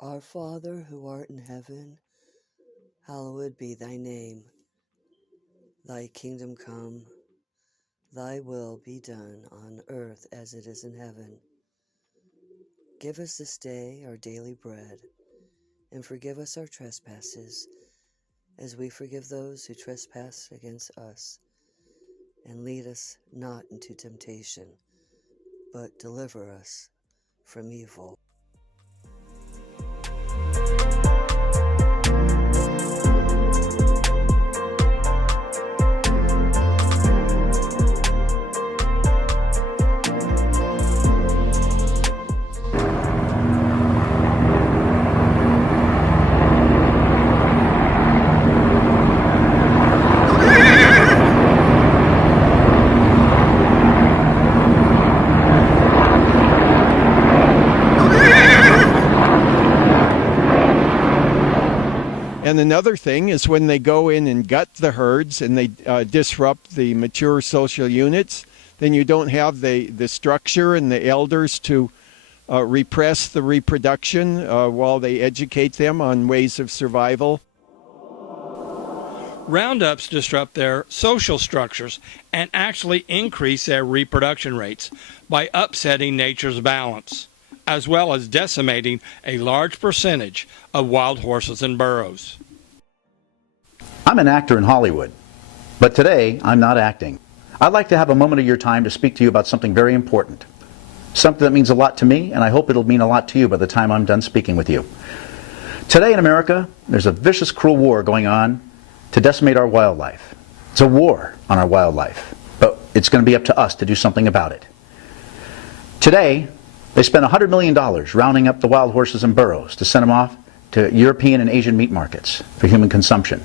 Our Father who art in heaven, hallowed be thy name. Thy kingdom come, thy will be done on earth as it is in heaven. Give us this day our daily bread, and forgive us our trespasses, as we forgive those who trespass against us. And lead us not into temptation, but deliver us from evil. And another thing is when they go in and gut the herds and they disrupt the mature social units, then you don't have the structure and the elders to repress the reproduction while they educate them on ways of survival. Roundups disrupt their social structures and actually increase their reproduction rates by upsetting nature's balance, as well as decimating a large percentage of wild horses and burros. I'm an actor in Hollywood, but today I'm not acting. I'd like to have a moment of your time to speak to you about something very important. Something that means a lot to me, and I hope it'll mean a lot to you by the time I'm done speaking with you. Today in America, there's a vicious, cruel war going on to decimate our wildlife. It's a war on our wildlife, but it's going to be up to us to do something about it. Today, they spent $100 million rounding up the wild horses and burros to send them off to European and Asian meat markets for human consumption.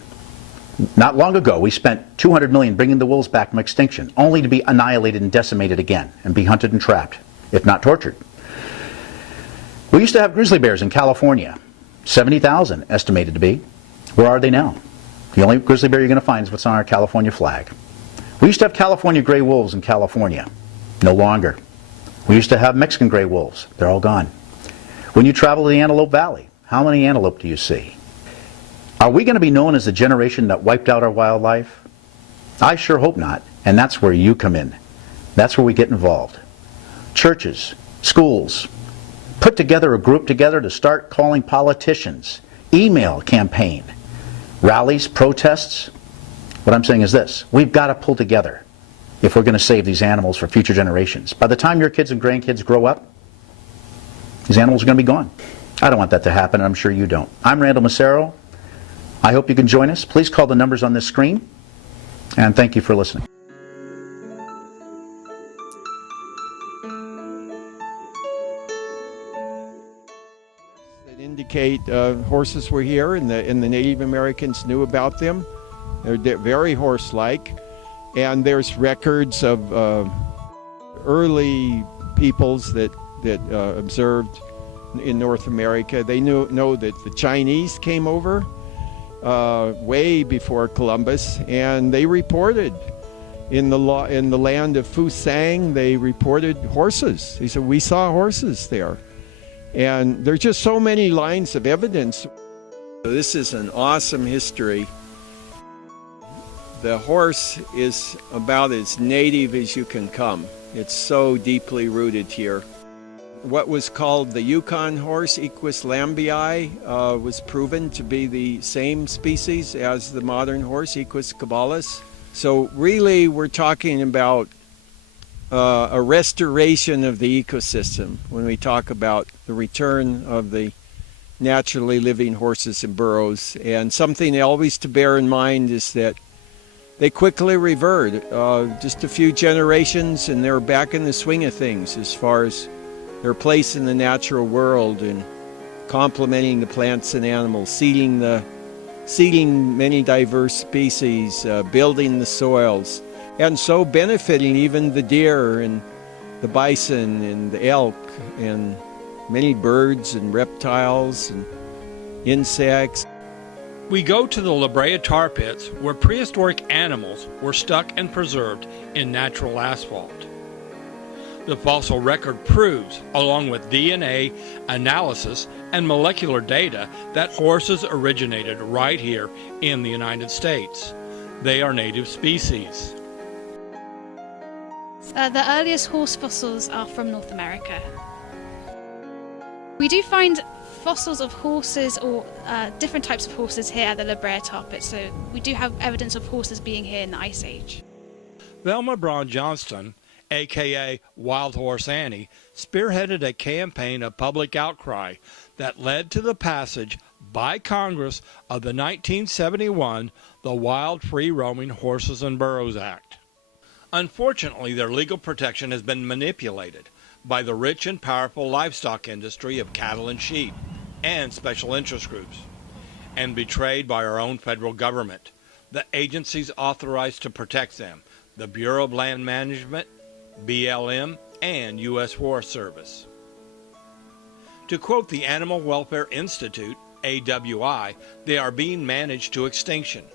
Not long ago, we spent $200 million bringing the wolves back from extinction, only to be annihilated and decimated again, and be hunted and trapped, if not tortured. We used to have grizzly bears in California, 70,000 estimated to be. Where are they now? The only grizzly bear you're going to find is what's on our California flag. We used to have California gray wolves in California. No longer. We used to have Mexican gray wolves. They're all gone. When you travel to the Antelope Valley, how many antelope do you see? Are we going to be known as the generation that wiped out our wildlife? I sure hope not, and that's where you come in. That's where we get involved. Churches, schools, put together a group together to start calling politicians, email campaign, rallies, protests. What I'm saying is this: we've got to pull together if we're going to save these animals for future generations. By the time your kids and grandkids grow up, these animals are going to be gone. I don't want that to happen, and I'm sure you don't. I'm Randall Massaro. I hope you can join us. Please call the numbers on this screen, and thank you for listening. That indicate horses were here, and the Native Americans knew about them. They're very horse-like, and there's records of early peoples that observed in North America. They know that the Chinese came over way before Columbus, and they reported in the land of Fusang. They reported horses. They said, we saw horses there, and there's just so many lines of evidence. This is an awesome history. The horse is about as native as you can come. It's so deeply rooted here. What was called the Yukon horse, Equus lambii, was proven to be the same species as the modern horse, Equus caballus. So really we're talking about a restoration of the ecosystem when we talk about the return of the naturally living horses and burros. And something always to bear in mind is that they quickly revert. Just a few generations and they're back in the swing of things as far as their place in the natural world and complementing the plants and animals, seeding many diverse species, building the soils, and so benefiting even the deer and the bison and the elk and many birds and reptiles and insects. We go to the La Brea tar pits where prehistoric animals were stuck and preserved in natural asphalt. The fossil record proves, along with DNA analysis and molecular data, that horses originated right here in the United States. They are native species. The earliest horse fossils are from North America. We do find fossils of horses or different types of horses here at the La Brea Tar Pit, so we do have evidence of horses being here in the Ice Age. Velma Braun Johnston, aka Wild Horse Annie, spearheaded a campaign of public outcry that led to the passage by Congress of the 1971 the Wild Free Roaming Horses and Burros Act. Unfortunately, their legal protection has been manipulated by the rich and powerful livestock industry of cattle and sheep and special interest groups, and betrayed by our own federal government, the agencies authorized to protect them, the Bureau of Land Management, BLM, and U.S. Forest Service. To quote the Animal Welfare Institute, AWI, they are being managed to extinction.